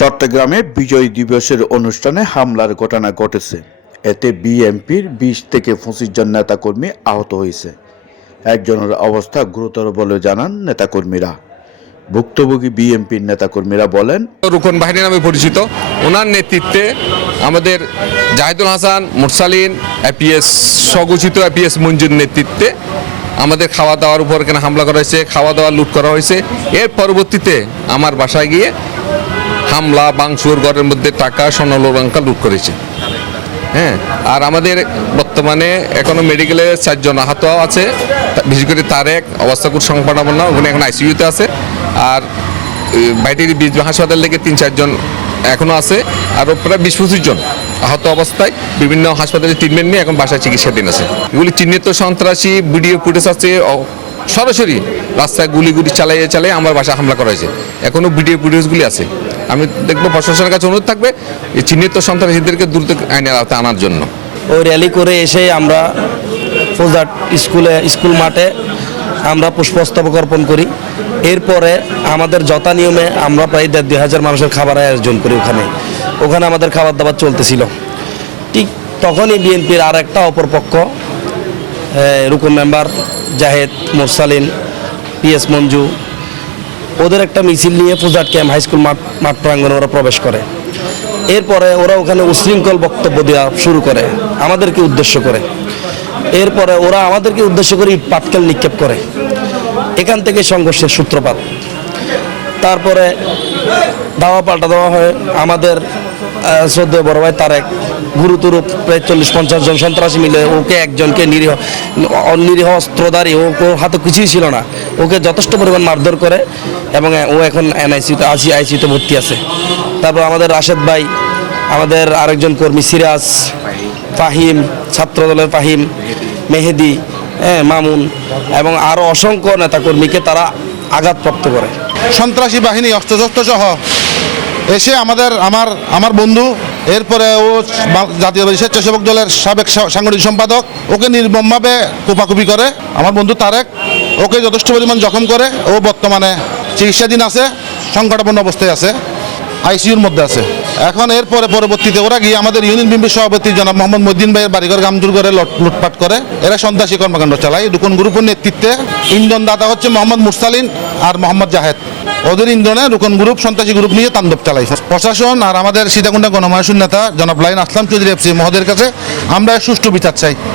চট্টগ্রামে বিজয় দিবসের অনুষ্ঠানে হামলার ঘটনা ঘটেছে। এতে বিএনপির 20 থেকে 25 জন নেতাকর্মী আহত হয়েছে। একজনের অবস্থা গুরুতর বলে জানান নেতাকর্মীরা। ভুক্তভোগী বিএনপির নেতাকর্মীরা বলেন, রুকন বাহিনী নামে পরিচিত, ওনার নেতৃত্বে আমাদের জাহিদুল হাসান মুরসালিন এপিএস স্বঘোষিত এপিএস মঞ্জুর নেতৃত্বে আমাদের খাওয়া দাওয়ার উপর এখানে হামলা করা হয়েছে, খাওয়া দাওয়া লুট করা হয়েছে। এর পরবর্তীতে আমার বাসায় গিয়ে হামলা বাংশুর ঘরের মধ্যে টাকা স্বর্ণলঙ্কা লুট করেছে। হ্যাঁ, আর আমাদের বর্তমানে এখনো মেডিকেলে 4 জন আহত আছে, বিশেষ করে তারেক অবস্থা খুব সংকটাপন্ন, ওখানে এখন আইসিইউতে আছে। আর বাইটির বীজ হাসপাতাল থেকে 3-4 জন এখনও আছে, আর প্রায় 20-25 জন আহত অবস্থায় বিভিন্ন হাসপাতালে ট্রিটমেন্ট নিয়ে এখন বাসায় চিকিৎসাধীন আছে। এগুলি চিহ্নিত সন্ত্রাসী ভিডিও ফুটেজ আছে, সরাসরি রাস্তায় গুলি চালিয়ে আমার বাসায় হামলা করা হয়েছে। এখনও ভিডিও ফুটেজগুলি আছে। আমি দেখবো প্রশাসনের কাছে অনুরোধ থাকবে এই চিহ্নিত সন্ত্রাসীদেরকে দ্রুত আইনের আওতায় আনার জন্য। ওই র্যালি করে এসে আমরা ফৌজদার স্কুল মাঠে আমরা পুষ্পস্তবক অর্পণ করি। এরপরে আমাদের যথা নিয়মে আমরা প্রায় 1,500 মানুষের খাবার আয়োজন করি। ওখানে আমাদের খাবার দাবার চলতেছিল। ঠিক তখনই বিএনপির আর একটা অপরপক্ষ রুকন মেম্বার জাহেদ মুরসালিন পিএস মঞ্জু ওদের একটা মিছিল নিয়ে ফুজাট ক্যাম্প হাইস্কুল মাঠ প্রাঙ্গণে ওরা প্রবেশ করে। এরপরে ওরা ওখানে উশৃঙ্খল বক্তব্য দেওয়া শুরু করে আমাদেরকে উদ্দেশ্য করে। এরপরে ওরা আমাদেরকে উদ্দেশ্য করে ইট পাটকেল নিক্ষেপ করে। এখান থেকে সংঘর্ষের সূত্রপাত। তারপরে ধাওয়া পাল্টা দেওয়া হয়। আমাদের শ্রদ্ধেয় বড় ভাই তারেক গুরুতর প্রায় 40-50 জন সন্ত্রাসী মিলে ওকে একজনকে নিরীহ অস্ত্রধারী, ওর হাতে কিছুই ছিল না, ওকে যথেষ্ট পরিমাণ মারধর করে এবং ও এখন আইসিইউতে ভর্তি আছে। তারপর আমাদের রাশেদ ভাই, আমাদের আরেকজন কর্মী সিরাজ, ফাহিম, ছাত্রদলের ফাহিম, মেহেদি, মামুন এবং আরও অসংখ্য নেতাকর্মীকে তারা আঘাতপ্রাপ্ত করে। সন্ত্রাসী বাহিনী অস্ত্রশস্ত্র সহ এসে আমার বন্ধু, এরপরে ও জাতীয় স্বেচ্ছাসেবক দলের সাবেক সাংগঠনিক সম্পাদক, ওকে নির্মমভাবে কোপাকুপি করে। আমার বন্ধু তারেক ওকে যথেষ্ট পরিমাণ জখম করে। ও বর্তমানে চিকিৎসাধীন আছে, সংকটাপন্ন অবস্থায় আছে, আইসিইউর মধ্যে আছে। এখন পরবর্তীতে ওরা গিয়ে আমাদের ইউনিয়ন বিএনপির সভাপতি জনাব মোহাম্মদ মহিউদ্দিন ভাইয়ের বাড়িঘর গামজুর করে লুটপাট করে। এরা সন্ত্রাসী কর্মকাণ্ড চালায়। রুকন গ্রুপের নেতৃত্বে ইন্ধন দাতা হচ্ছে মোহাম্মদ মুরসালিন আর মোহাম্মদ জাহেদ। ওদের ইন্ধনে রুকন গ্রুপ সন্ত্রাসী গ্রুপ নিয়ে তাণ্ডব চালায়। প্রশাসন আর আমাদের সীতাকুণ্ডা গণমানুষের নেতা জনাব লাইন আসলাম চৌধুরী এফসি মহোদয়ের কাছে আমরা সুষ্ঠু বিচার চাই।